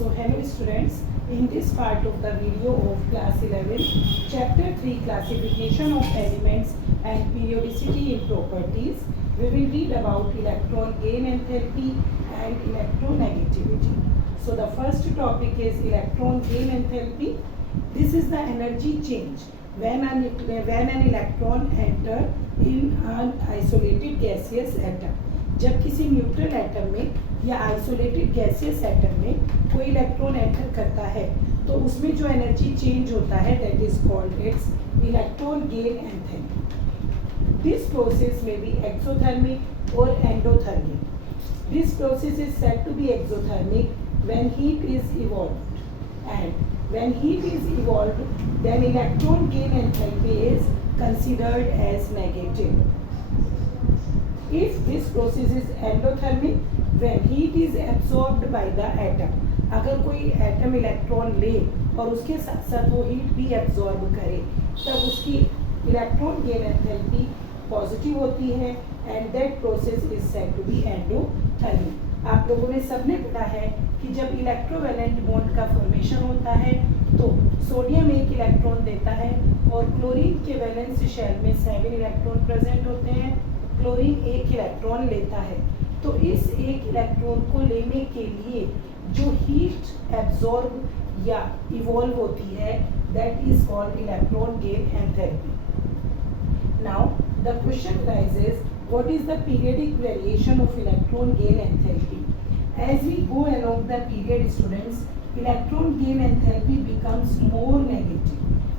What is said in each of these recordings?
So hello students, in this part of the video of class 11, chapter 3 classification of elements and periodicity in properties, we will read about electron gain enthalpy and electronegativity. So the first topic is electron gain enthalpy. This is the energy change when an electron enter in an isolated gaseous atom. जब किसी neutral atom में या isolated gaseous atom में कोई electron enter करता है तो उसमें जो एनर्जी चेंज होता है that is called its electron gain enthalpy. This process में बी एक्सोथर्मिक और endothermic. This process is said to be exothermic when heat is evolved and when heat is evolved then electron gain enthalpy is considered as negative. If this process is endothermic, when heat is absorbed by the atom, अगर कोई atom electron ले और उसके साथ साथ वो heat भी absorb करे तब उसकी इलेक्ट्रॉन गेन एंथैल्पी पॉजिटिव होती है and that process is said to be endothermic. आप लोगों ने सबने पढ़ा है कि जब इलेक्ट्रोवैलेंट बॉन्ड का फॉर्मेशन होता है तो सोडियम एक इलेक्ट्रॉन देता है और क्लोरीन के वैलेंस शेल में 7 इलेक्ट्रॉन प्रेजेंट होते हैं. क्लोरीन एक इलेक्ट्रॉन लेता है तो इस एक इलेक्ट्रॉन को लेने के लिए जो हीट एब्जॉर्ब या इवॉल्व होती है that is called electron gain enthalpy. Now the question raises what is the periodic variation of electron gain enthalpy. As we go along the period students, electron gain enthalpy becomes more negative,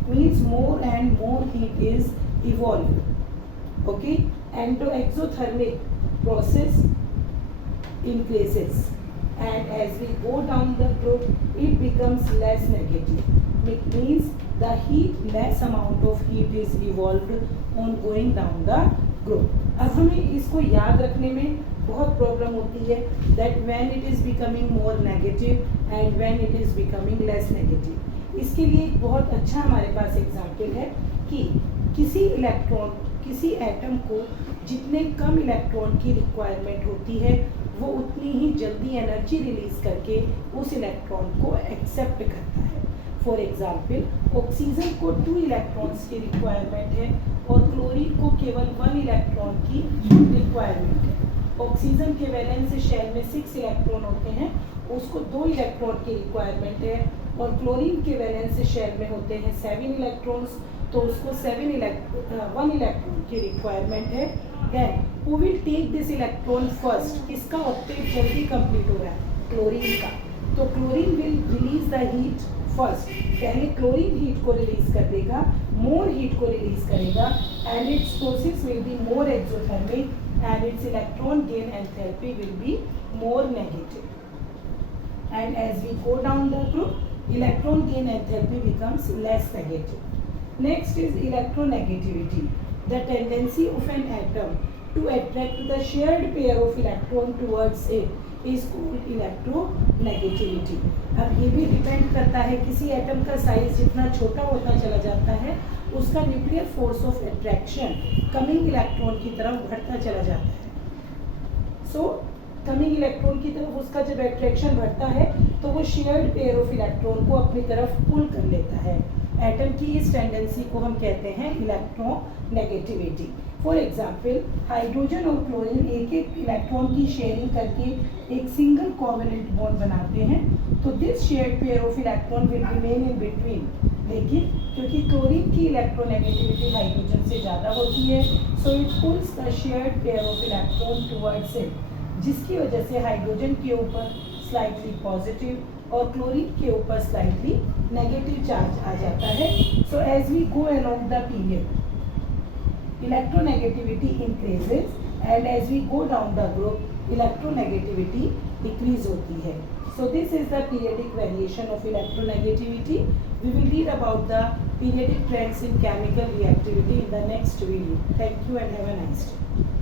means more and more heat is evolve. Okay, exothermic process increases and as we go down the group it becomes less negative. It means the heat, less amount of heat is evolved on going down the group. अब हमें इसको याद रखने में बहुत problem होती है that when it is becoming more negative and when it is becoming less negative. इसके लिए एक बहुत अच्छा हमारे पास एग्जाम्पल है कि किसी एटम को जितने कम इलेक्ट्रॉन की रिक्वायरमेंट होती है वो उतनी ही जल्दी एनर्जी रिलीज करके उस इलेक्ट्रॉन को एक्सेप्ट करता है. फॉर एग्जांपल, ऑक्सीजन को 2 इलेक्ट्रॉन्स की रिक्वायरमेंट है और क्लोरीन को केवल 1 इलेक्ट्रॉन की रिक्वायरमेंट है. ऑक्सीजन के वैलेंस शेल में 6 इलेक्ट्रॉन होते हैं, उसको 2 इलेक्ट्रॉन की रिक्वायरमेंट है और क्लोरीन के वैलेंस शेल में होते हैं 7 इलेक्ट्रॉन्स तो उसको 1 इलेक्ट्रॉन की रिक्वायरमेंट है. Then who will take this electron first. किसका ऑक्टेट जल्दी कंप्लीट हो रहा है? क्लोरीन का. तो chlorine will release the heat first. पहले क्लोरीन हीट को रिलीज कर देगा, मोर हीट को रिलीज करेगा and its process will be more exothermic and its electron gain enthalpy will be more negative. And as we go down the group electron gain enthalpy becomes less negative. Next is electronegativity. The tendency of an atom to attract the shared pair of electron towards it is called electronegativity. अब ये भी depend करता है किसी atom का size जितना छोटा होता चला जाता है उसका nuclear force of attraction coming electron की तरफ बढ़ता चला जाता है. सो कमिंग इलेक्ट्रॉन की तरफ उसका जब अट्रैक्शन बढ़ता है तो वो शेयर्ड पेयर ऑफ इलेक्ट्रॉन को अपनी तरफ पुल कर लेता है. एटम की इस टेंडेंसी को हम कहते हैं इलेक्ट्रोनेगेटिविटी. फॉर एग्जांपल, हाइड्रोजन और क्लोरीन एक एक इलेक्ट्रॉन की शेयरिंग करके एक सिंगल कोवेलेंट बॉन्ड बनाते हैं तो this shared pair of electron will remain in between. लेकिन क्योंकि क्लोरीन की इलेक्ट्रोनेगेटिविटी हाइड्रोजन से ज़्यादा होती है so it pulls the shared pair of electron towards it, जिसकी वजह से हाइड्रोजन के ऊपर स्लाइटली पॉजिटिव और क्लोरीन के ऊपर स्लाइटली नेगेटिव चार्ज आ जाता है. So as we go along the period electronegativity increases and as we go down the group electronegativity decrease होती है. So this is the periodic variation of electronegativity. We will read about the periodic trends in chemical reactivity in the next video. Thank you and have a nice day.